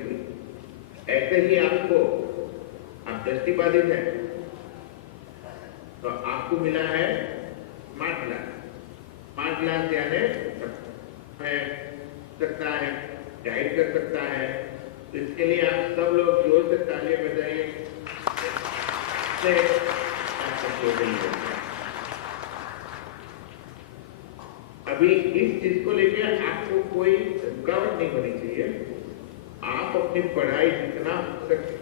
हुई। ऐसे ही आपको आप दृष्टिबाधित हैं तो आपको मिला है स्मार्ट ग्लास। स्मार्ट ग्लास यानी है सकता है, गाइड कर सकता है। तो इसके लिए आप सब लोग जोर से तालियां बजाइए। अभी इस चीज को लेकर आपको कोई रुकावट नहीं होनी चाहिए। आप अपनी पढ़ाई जितना हो सके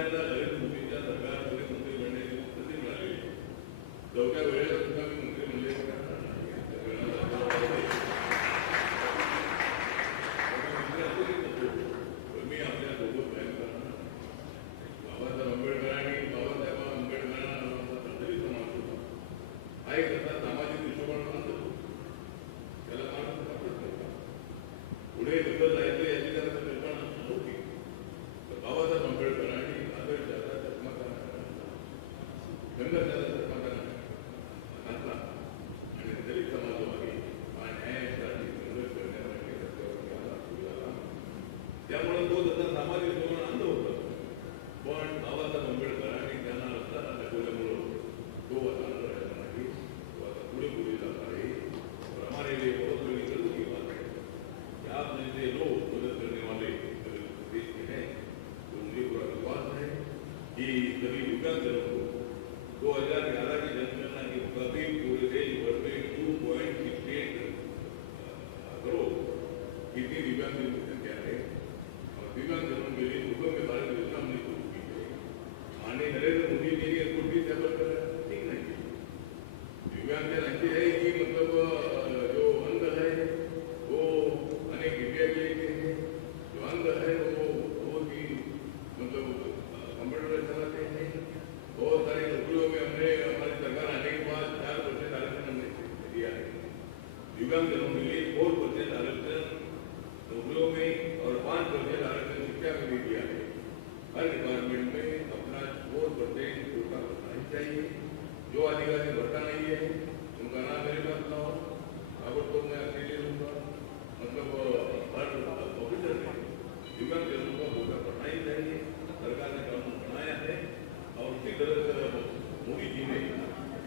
दुसऱ्यांदा नरेंद्र मोदींच्या सरकारमध्ये मंत्री बनण्याची संधी मिळाली. चौथ्या वेळेला सुद्धा मी मंत्री म्हणले मी आपल्या सोबत कायम करणार. बाबासाहेब आंबेडकरांनी बाबासाहेब आंबेडकरांना तरी समाज होता. हा एक असा सामाजिक दृष्टिकोन मानत होतो. त्याला माणूस समजत नव्हता. पुढे कसं जायचं याची त्याला कल्पना नव्हती. बाबासाहेब आंबेडकरांनी आदर्शाचा चष्मा संघर्षाचा चष्मा घातला आणि दलित समाजवादी हा न्यायासाठी संघर्ष करण्यासाठी रस्त्यावरती आला, पुढे आला. त्यामुळे तो त्याचा सामाजिक धोरण अंध होता. पण बाबासाहेब आंबेडकरांनी त्यांना रस्ता दाखवल्यामुळं तो आता राहिला नाही. तो आता पुढे पुढे जात आहे. और हमारे लिए बहुत बड़ी गर्व की बात है कि आप जैसे लोग मदद करने वाले देश के हैं. तो मुझे पूरा विश्वास है कि सभी दिव्यांगजनों को 2011 की जनगणना के मुताबिक पूरे देश भर में 2.68 करोड़ कितनी दिव्यांगजनों की संख्या है. और दिव्यांगजनों के लिए सुगम में भारत योजना हमने शुरू की है. माननीय नरेंद्र मोदी जी ने इसको डिसेबल कर ठीक नहीं की. दिव्यांगजन ऐसे है कि मतलब जो अंध है वो अनेक इंडिया के हैं. जो अंध है वो भी मतलब कंप्यूटर चलाते हैं. बहुत सारी नौकरियों में हमने हमारी सरकार आने के बाद 4% आरक्षण हमने दिया है. दिव्यांगजनों के लिए 4% आरक्षण नौकरियों में और 5% आरक्षण शिक्षा में भी दिया है. हर डिपार्टमेंट में अपना 4% कोटा भरना ही चाहिए. जो अधिकारी भरता नहीं है उनका नाम मेरे पास लाओ, अगर तो मैं अपने ले लूँगा. मतलब हर ऑफिसर में दिव्यांगजनों का कोटा भरना ही चाहिए. सरकार ने कानून बनाया है और उसी तरह से मोदी जी ने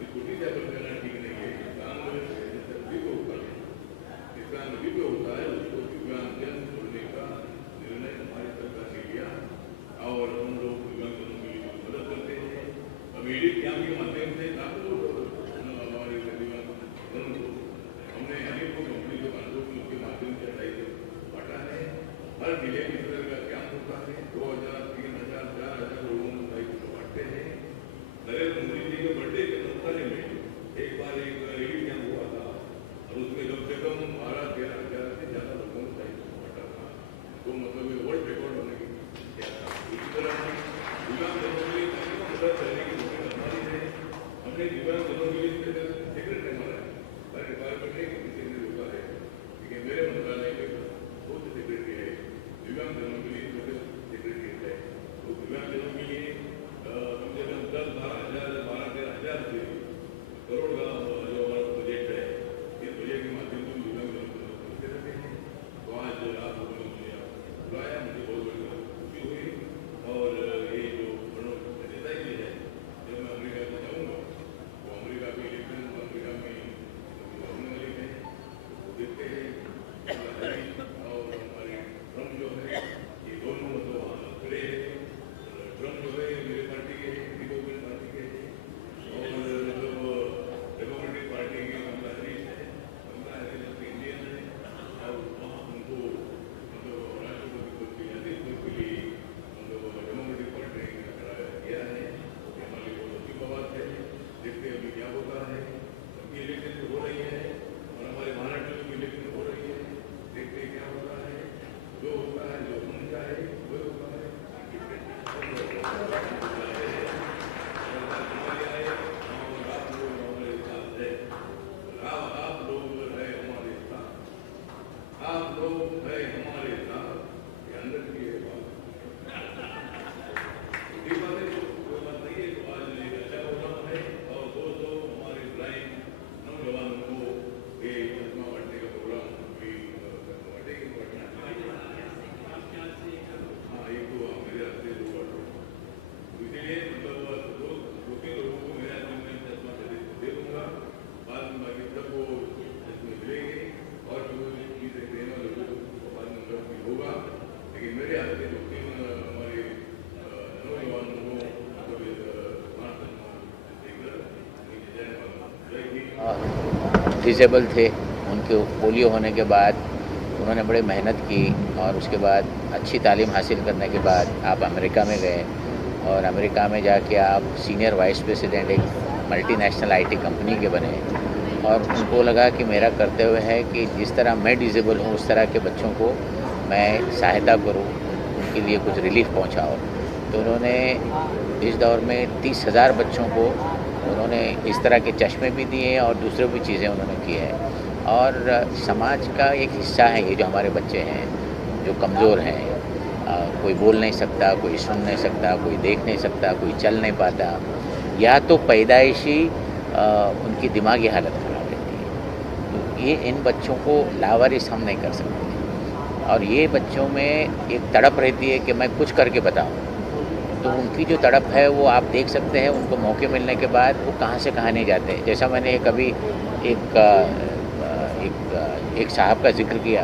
इसको डिसेबल करना ठीक नहीं है. कांग्रेस इसका विपो होता है उसको दिव्यांगजन छोड़ने का निर्णय हमारी सरकार ने लिया और हम लोग दिव्यांगजनों की मदद करते हैं. मीडिया कैंप के माध्यम से लाखों हमारे दिव्यांगजनों को हमने अनेकों कंपनी जो कानून के माध्यम से 250 बांटा है. हर जिले में इस तरह का कैंप होता है. 2000, 3000, 4000 लोगों को 250 बांटते हैं. नरेंद्र मोदी जी के बर्थडे के नौताने में एक बार एक लेडी कैंप हुआ था और उसमें कम से कम 12-13,000 से ज्यादा लोगों को 250 बांटा था. तो मतलब ये वर्ल्ड रिकॉर्ड होने की क्या था. इसी तरह दिव्यांगजनों के लिए मदद करने की कोशिश हमारी है. हमने दिव्यांगजनों के लिए सेक्रेटरी बनाया है. हर डिपार्टमेंट में एक सेक्रेटरी होता है. लेकिन मेरे मंत्रालय में बहुत से सेक्रेटरी है. दिव्यांगजनों के लिए सेक्रेटरी है. तो दिव्यांगजनों के लिए कम से कम 10-12,000, 12-13,000 करोड़ का जो हमारा बजट है, इस बजट के माध्यम से दिव्यांगजनों को मदद करते रहते हैं. तो आज आप लोगों ने मुझे बुलाया, मुझे बहुत बड़ी खुशी हुई. और ये जो देसाई जी है, जब मैं अमेरिका में जाऊँगा तो अमेरिका के इलेक्शन अमेरिका में होने वाले हैं वो देखते हैं. और हमारे ट्रम्प जो है ये दोनों मतलब वहाँ खड़े हैं. ट्रम्प जो है मेरे पार्टी के रिपब्लिकन पार्टी के और मतलब डेमोक्रेटिक पार्टी के कमला हैरिस है. कमला हैरिस इंडियन है और उनको मतलब राष्ट्रपति पद के लिए मतलब डेमोक्रेटिक पार्टी ने किया है. हमारे बहुत अच्छी बात है. देखते हैं अभी क्या होता है. अभी इलेक्शन हो रही है और हमारे महाराष्ट्र में भी इलेक्शन हो रही है. देखते हैं क्या होता है. जो होता है जो होना चाहे वो होता है. आप लोग है हमारे साथ. आप लोग है हमारे साथ. ये अंदर की है बात. ये बातें तो कोई बात नहीं है. तो आज एक अच्छा प्रोग्राम है और दोस्तों हमारे ब्लाइंड नौजवानों को ये चश्मा बांटने का प्रोग्राम भी बांटेंगे. हाँ एक तो मेरे हस्ते 2 बांटो. इसीलिए मतलब 2-3 लोगों को मेरे हाथ में चश्मा दे दूंगा. बाद में बाकी सबको इसमें मिलेंगे और जो चीज़ें देने वाले लोगों को बाद में भी होगा. लेकिन मेरे हाथ से 2-3 हमारे नौजवानों को डिसेबल थे. उनके पोलियो होने के बाद उन्होंने बड़ी मेहनत की और उसके बाद अच्छी तालीम हासिल करने के बाद आप अमेरिका में गए और अमेरिका में जाके आप सीनियर वाइस प्रेसिडेंट एक मल्टीनेशनल आईटी कंपनी के बने, और उनको लगा कि मेरा कर्तव्य है कि जिस तरह मैं डिसेबल हूँ उस तरह के बच्चों को मैं सहायता करूँ, उनके लिए कुछ रिलीफ पहुँचाऊँ। तो उन्होंने इस दौर में 30,000 बच्चों को उन्होंने इस तरह के चश्मे भी दिए और दूसरे भी चीज़ें उन्होंने की है। और समाज का एक हिस्सा है ये जो हमारे बच्चे हैं जो कमज़ोर हैं, कोई बोल नहीं सकता, कोई सुन नहीं सकता, कोई देख नहीं सकता, कोई चल नहीं पाता, या तो पैदाइशी उनकी दिमागी हालत ख़राब रहती है। तो ये इन बच्चों को लावारिस हम नहीं कर सकते, और ये बच्चों में एक तड़प रहती है कि मैं कुछ करके बताऊं। तो उनकी जो तड़प है वो आप देख सकते हैं, उनको मौके मिलने के बाद वो कहाँ से कहाँ नहीं जाते हैं। जैसा मैंने कभी एक साहब का जिक्र किया,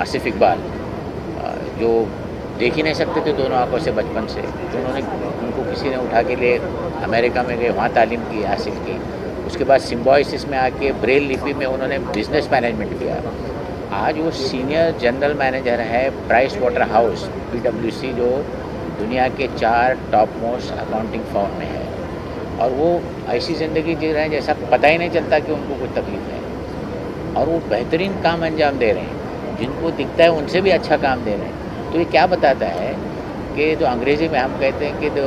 आसिफ इकबाल, जो देख ही नहीं सकते थे दोनों आंखों से बचपन से, तो उनको किसी ने उठा के लिए अमेरिका में गए, वहाँ तालीम की हासिल की। उसके बाद सिम्बोसिस में आके ब्रेल लिपि में उन्होंने बिजनेस मैनेजमेंट किया। आज वो सीनियर जनरल मैनेजर है प्राइस वाटर हाउस PwC, जो दुनिया के 4 टॉप मोस्ट अकाउंटिंग फर्म में है, और वो ऐसी ज़िंदगी जी रहे हैं जैसा पता ही नहीं चलता कि उनको कुछ तकलीफ है, और वो बेहतरीन काम अंजाम दे रहे हैं, जिनको दिखता है उनसे भी अच्छा काम दे रहे हैं। तो ये क्या बताता है कि जो अंग्रेज़ी में हम कहते हैं कि the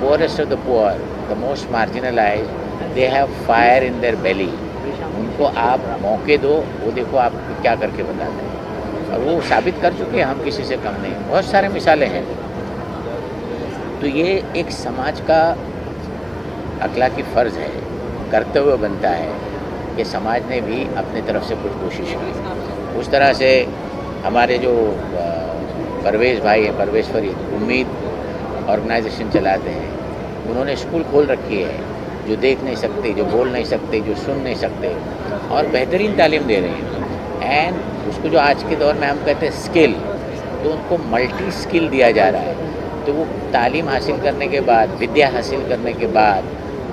poorest of the poor, the most marginalise, they have fire in their belly. उनको आप मौके दो, वो देखो आप क्या करके बताते हैं, और वो साबित कर चुके हैं हम किसी से कम नहीं। बहुत सारे मिसालें हैं। तो ये एक समाज का अखलाकी फ़र्ज़ है, कर्तव्य बनता है कि समाज ने भी अपनी तरफ से कुछ कोशिश की। उस तरह से हमारे जो परवेज़ भाई हैं, परवेज़ फरीद, उम्मीद ऑर्गेनाइजेशन चलाते हैं, उन्होंने स्कूल खोल रखी है, जो देख नहीं सकते, जो बोल नहीं सकते, जो सुन नहीं सकते, और बेहतरीन तालीम दे रहे हैं। एंड उसको जो आज के दौर में हम कहते हैं स्किल, तो उनको मल्टी स्किल दिया जा रहा है। तो वो तालीम हासिल करने के बाद, विद्या हासिल करने के बाद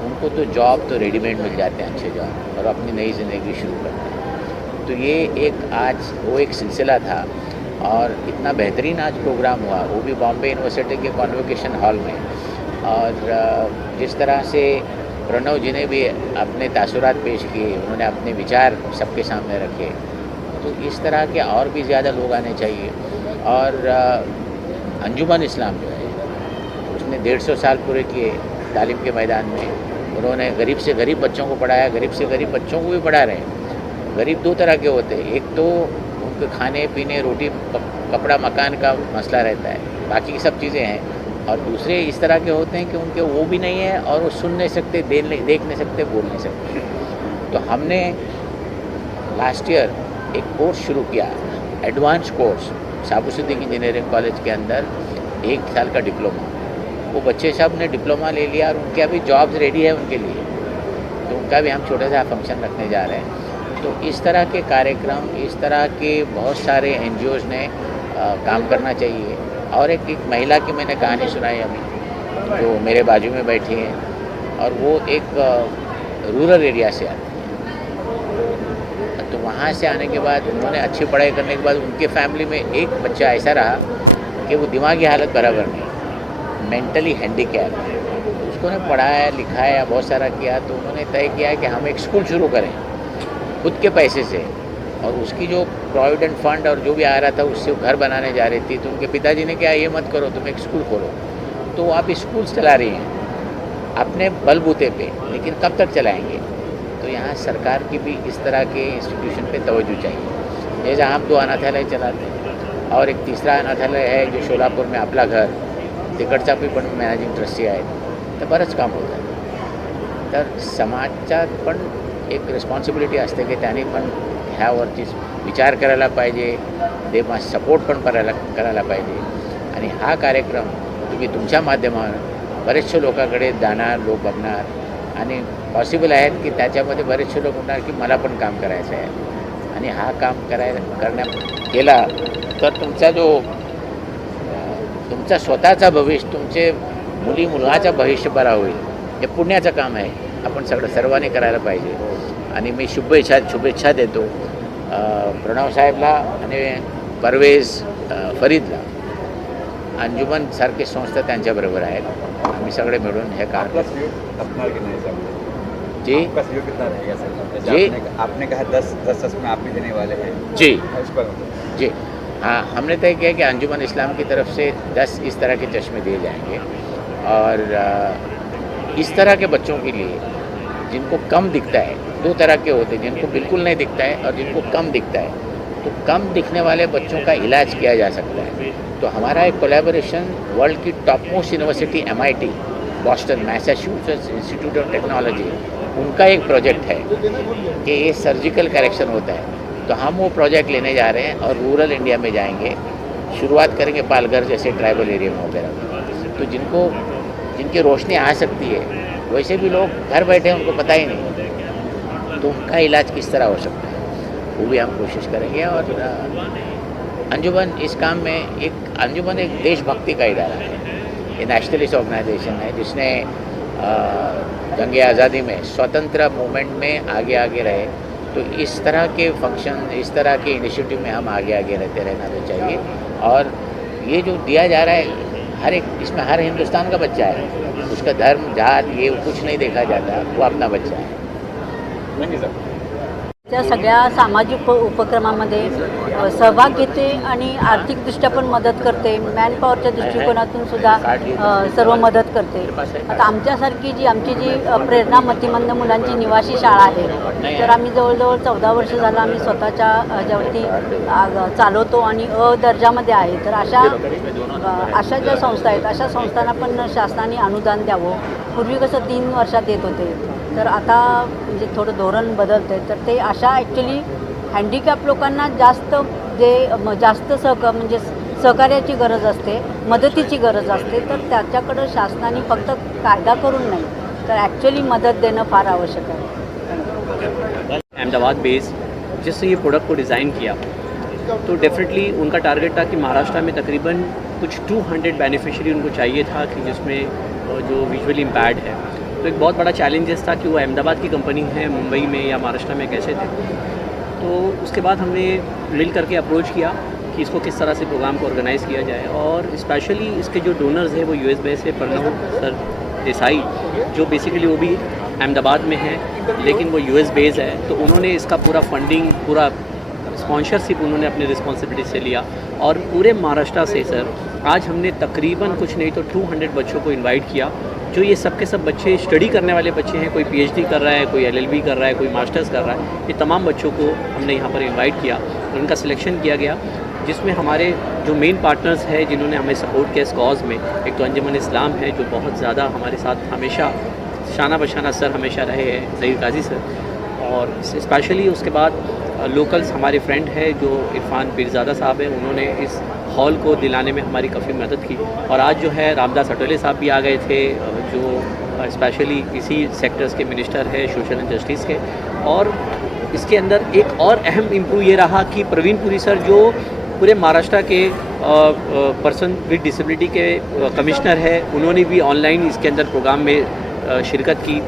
उनको तो जॉब तो रेडीमेड मिल जाते हैं, अच्छे जॉब, और अपनी नई ज़िंदगी शुरू करते हैं। तो ये एक आज वो एक सिलसिला था, और इतना बेहतरीन आज प्रोग्राम हुआ, वो भी बॉम्बे यूनिवर्सिटी के कॉन्वोकेशन हॉल में। और जिस तरह से प्रणव जी ने भी अपने तासुरात पेश किए, उन्होंने अपने विचार सबके सामने रखे, तो इस तरह के और भी ज़्यादा लोग आने चाहिए। और अंजुमन इस्लाम जो है, उसने 150 साल पूरे किए तालीम के मैदान में। उन्होंने गरीब से गरीब बच्चों को पढ़ाया, गरीब से गरीब बच्चों को भी पढ़ा रहे हैं। गरीब 2 तरह के होते हैं, एक तो उनके खाने पीने, रोटी कपड़ा मकान का मसला रहता है, बाकी की सब चीज़ें हैं, और दूसरे इस तरह के होते हैं कि उनके वो भी नहीं है, और वो सुन नहीं सकते, देख नहीं सकते, बोल नहीं सकते। तो हमने लास्ट ईयर एक कोर्स शुरू किया, एडवांस कोर्स, साबू सिद्दीकी इंजीनियरिंग कॉलेज के अंदर 1 साल का डिप्लोमा। वो बच्चे सब ने डिप्लोमा ले लिया, और उनके अभी जॉब्स रेडी है उनके लिए, तो उनका भी हम छोटा सा फंक्शन रखने जा रहे हैं। तो इस तरह के कार्यक्रम, इस तरह के बहुत सारे NGOs ने काम करना चाहिए। और एक महिला की मैंने कहानी सुनाई अभी, जो मेरे बाजू में बैठी है, और वो एक रूरल एरिया से आती है। तो वहाँ से आने के बाद उन्होंने अच्छी पढ़ाई करने के बाद उनके फैमिली में एक बच्चा ऐसा रहा कि वो दिमागी हालत बराबर नहीं, मेंटली हैंडीकैप। उसको ने पढ़ाया लिखाया बहुत सारा किया, तो उन्होंने तय किया कि हम एक स्कूल शुरू करें खुद के पैसे से, और उसकी जो प्रोविडेंट फंड और जो भी आ रहा था उससे वो घर बनाने जा रही थी। तो उनके पिताजी ने कहा, ये मत करो, तुम एक स्कूल खोलो। तो आप स्कूल चला रही हैं अपने बलबूते पे, लेकिन कब तक चलाएंगे? तो यहाँ सरकार की भी इस तरह के इंस्टीट्यूशन पे तवज्जो चाहिए। जैसे हम 2 अनाथालय चलाते हैं, और एक तीसरा अनाथालय है जो शोलापुर में आपला घर, तिकडचा पण मॅनेजिंग ट्रस्टी आहेत, तर बरंच काम होतं आहे। तर समाजात पण एक रिस्पॉन्सिबिलिटी असते की त्यांनी पण ह्यावरती विचार करायला पाहिजे, दे मस्ट सपोर्ट पण करायला पाहिजे। आणि हा कार्यक्रम तुम्ही तुमच्या माध्यमातून बरेचशे लोकांकडे जाणार, लोक बघणार, आणि पॉसिबल आहेत की त्याच्यामध्ये बरेचसे लोक म्हणणार की मला पण काम करायचं आहे, आणि हा काम केला तर तुमचा स्वतःचा भविष्य, तुमचे मुलाचं भविष्य बरा होईल। हे पुण्याचं काम आहे, आपण सर्वांनी करायला पाहिजे। आणि मी शुभेच्छा देतो प्रणव साहेबला आणि परवेज फरीदला अंजुमन सारखी संस्था त्यांच्याबरोबर आहेत. आम्ही सगळे मिळून हे काम आपका सहयोग अपना के नहीं सर जी आपका सहयोग कितना रहेगा सर? जी। जैसे आपने कहा 10 चश्मे आप भी देने वाले हैं जी इस पर जी हाँ, हमने तय किया कि अंजुमन इस्लाम की तरफ से 10 इस तरह के चश्मे दिए जाएंगे और इस तरह के बच्चों के लिए जिनको कम दिखता है, 2 तरह के होते हैं, जिनको बिल्कुल नहीं दिखता है और जिनको कम दिखता है, तो कम दिखने वाले बच्चों का इलाज किया जा सकता है. तो हमारा एक कोलैबोरेशन वर्ल्ड की top most university MIT, Boston, Massachusetts institute of technology, उनका एक प्रोजेक्ट है कि ये सर्जिकल करेक्शन होता है. तो हम वो प्रोजेक्ट लेने जा रहे हैं और रूरल इंडिया में जाएंगे, शुरुआत करेंगे पालघर जैसे ट्राइबल एरिया में वगैरह में. तो जिनकी रोशनी आ सकती है, वैसे भी लोग घर बैठे उनको पता ही नहीं, तो उनका इलाज किस तरह हो सकता है वो भी हम कोशिश करेंगे. और अंजुमन इस काम में अंजुमन एक देशभक्ति का इदारा है, ये नेशनलिस्ट ऑर्गेनाइजेशन है जिसने जंग आज़ादी में स्वतंत्र मूवमेंट में आगे रहे. तो इस तरह के फंक्शन, इस तरह के इनिशिएटिव में हम आगे रहते रहना तो चाहिए. और ये जो दिया जा रहा है इसमें हर हिंदुस्तान का बच्चा है, उसका धर्म जात ये कुछ नहीं देखा जाता, वो अपना बच्चा है. Thank you sir. त्या सगळ्या सामाजिक उपक्रमामध्ये सहभाग घेते आणि आर्थिकदृष्ट्या पण मदत करते. मॅनपॉवरच्या दृष्टिकोनातून सुद्धा सर्व मदत करते. आता आमची जी प्रेरणा मतिमंद मुलांची निवासी शाळा आहे, तर आम्ही जवळजवळ 14 वर्ष झालं आम्ही स्वतःच्या ह्याच्यावरती चालवतो आणि दर्जामध्ये आहे. तर अशा ज्या संस्था आहेत, अशा संस्थांना पण शासनाने अनुदान द्यावं. पूर्वी कसं 3 वर्षात येत होते, तर आता म्हणजे थोडं धोरण बदलते. तर ते अशा ॲक्च्युली हँडिकॅप लोकांना जास्त म्हणजे सहकार्याची गरज असते, मदतीची गरज असते. तर त्याच्याकडं शासनाने फक्त कायदा करून नाही, तर ॲक्च्युली मदत देणं फार आवश्यक आहे. अहमदाबाद बेस जिससे ये प्रोडक्ट को डिज़ाइन किया, तो डेफिनेटली उनका टारगेट था कि महाराष्ट्र में तकरीबन कुछ 200 बेनिफिशियरी उनको चाहिए था कि जिसमें जो विजुअली इम्पैर्ड है. तो एक बहुत बड़ा चैलेंजेस था कि वो अहमदाबाद की कंपनी है, मुंबई में या महाराष्ट्र में कैसे थे. तो उसके बाद हमने मिल करके अप्रोच किया कि इसको किस तरह से प्रोग्राम को ऑर्गेनाइज़ किया जाए. और स्पेशली इसके जो डोनर्स हैं वो US बेस से प्रणव सर देसाई, जो बेसिकली वो भी अहमदाबाद में है लेकिन वो US बेस है. तो उन्होंने इसका पूरा फंडिंग, पूरा स्पॉन्सरशिप उन्होंने अपनी रिस्पॉन्सिबिलिटी से लिया. और पूरे महाराष्ट्र से सर आज हमने तकरीबन कुछ नहीं तो 200 बच्चों को इनवाइट किया, जो ये सब के सब बच्चे स्टडी करने वाले बच्चे हैं. कोई PhD कर रहा है, कोई LLB कर रहा है, कोई मास्टर्स कर रहा है. ये तमाम बच्चों को हमने यहाँ पर इनवाइट किया और उनका सिलेक्शन किया गया, जिसमें हमारे जो मेन पार्टनर्स हैं जिन्होंने हमें सपोर्ट किया इस कॉज में, एक तो अंजुमन इस्लाम है जो बहुत ज़्यादा हमारे साथ हमेशा शाना बशाना सर हमेशा रहे हैं, ज़हीर काजी सर. और स्पेशली उसके बाद लोकल्स हमारे फ्रेंड है जो इरफान पीरज़ादा साहब हैं, उन्होंने इस हॉल को दिलाने में हमारी काफ़ी मदद की. और आज जो है रामदास अटोले साहब भी आ गए थे, जो स्पेशली इसी सेक्टर्स के मिनिस्टर है सोशल एंड जस्टिस के. और इसके अंदर एक और अहम इम्प्रूव ये रहा कि प्रवीण पुरी सर जो पूरे महाराष्ट्र के पर्सन विद डिसेबिलिटी के कमिश्नर है, उन्होंने भी ऑनलाइन इसके अंदर प्रोग्राम में शिरकत की.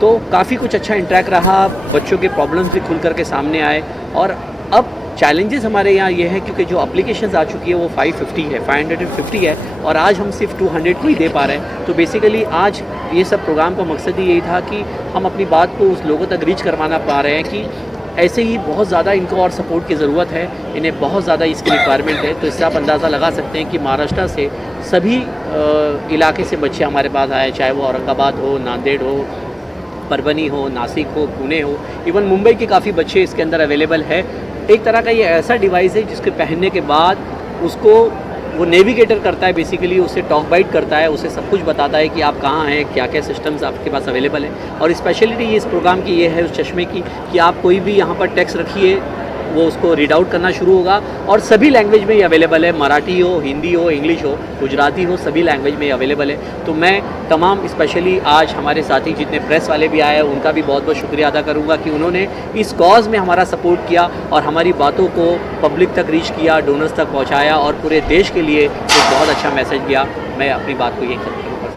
तो काफ़ी कुछ अच्छा इंटरेक्ट रहा, बच्चों के प्रॉब्लम्स भी खुल करके सामने आए. और अब चैलेंजेस हमारे यहाँ ये है क्योंकि जो एप्लीकेशंस आ चुकी है वो 550 है और आज हम सिर्फ 200 को ही दे पा रहे हैं. तो बेसिकली आज ये सब प्रोग्राम का मकसद ही यही था कि हम अपनी बात को उस लोगों तक रीच करवाना पा रहे हैं कि ऐसे ही बहुत ज़्यादा इनको और सपोर्ट की ज़रूरत है, इन्हें बहुत ज़्यादा इसकी रिक्वायरमेंट है. तो इससे आप अंदाज़ा लगा सकते हैं कि महाराष्ट्र से सभी इलाके से बच्चे हमारे पास आए, चाहे वो औरंगाबाद हो, नांदेड़ हो, परभनी हो, नासिक हो, पुणे हो, इवन मुंबई के काफ़ी बच्चे इसके अंदर अवेलेबल है. एक तरह का ये ऐसा डिवाइस है जिसके पहनने के बाद उसको वो नेविगेटर करता है, बेसिकली उसे टॉक बाइट करता है, उसे सब कुछ बताता है कि आप कहाँ हैं, क्या क्या सिस्टम्स आपके पास अवेलेबल है. और स्पेशलिटी ये इस प्रोग्राम की ये है उस चश्मे की कि आप कोई भी यहाँ पर टेक्स्ट रखिए, वो उसको रीड आउट करना शुरू होगा. और सभी लैंग्वेज में ये अवेलेबल है, मराठी हो, हिंदी हो, इंग्लिश हो, गुजराती हो, सभी लैंग्वेज में अवेलेबल है. तो मैं तमाम स्पेशली आज हमारे साथी जितने प्रेस वाले भी आए हैं उनका भी बहुत बहुत शुक्रिया अदा करूँगा कि उन्होंने इस कॉज में हमारा सपोर्ट किया और हमारी बातों को पब्लिक तक रीच किया, डोनर्स तक पहुँचाया और पूरे देश के लिए एक बहुत अच्छा मैसेज दिया. मैं अपनी बात को यही खत्म